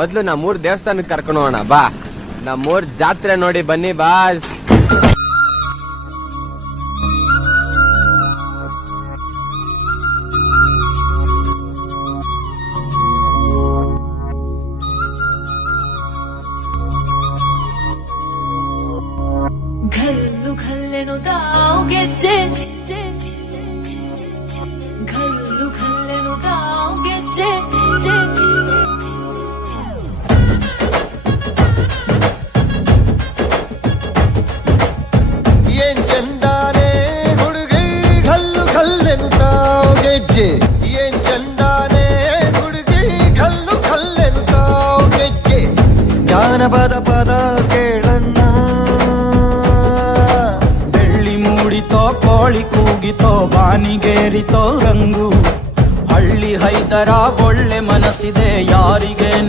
ಮೊದ್ಲು ನಮ್ಮೂರ್ ದೇವಸ್ಥಾನಕ್ಕೆ ಕರ್ಕೊಂಡು ಹೋಗೋಣ ಬಾ. ನಮ್ಮೂರ್ ಜಾತ್ರೆ ನೋಡಿ ಬನ್ನಿ ಬಾಸ್. घल्लू घल्लेनु दाव ಗೆಜ್ಜೆ घल्लू घल्लेनु दाव ಗೆಜ್ಜೆ ಏನ್ ಚಂದಾನೆ ಹುಡುಗಿ ಘಲ್ಲು ಘಲ್ಲೆನು ತಾವ್ ಗೆಜ್ಜೆ. ಏನ್ ಚಂದಾನೆ ಹುಡುಗಿ ಘಲ್ಲು ಘಲ್ಲೆನು ತಾವ್ ಗೆಜ್ಜೆ. ಜಾನಪದ ಪದ ಕೇಳನ್ನ ಮೂಡಿತೋ ಕೋಳಿ ಕೂಗಿತೋ ಬಾನಿಗೇರಿತೋ ರಂಗು. ಹಳ್ಳಿ ಹೈದರ ಒಳ್ಳೆ ಮನಸ್ಸಿದೆ ಯಾರಿಗೆ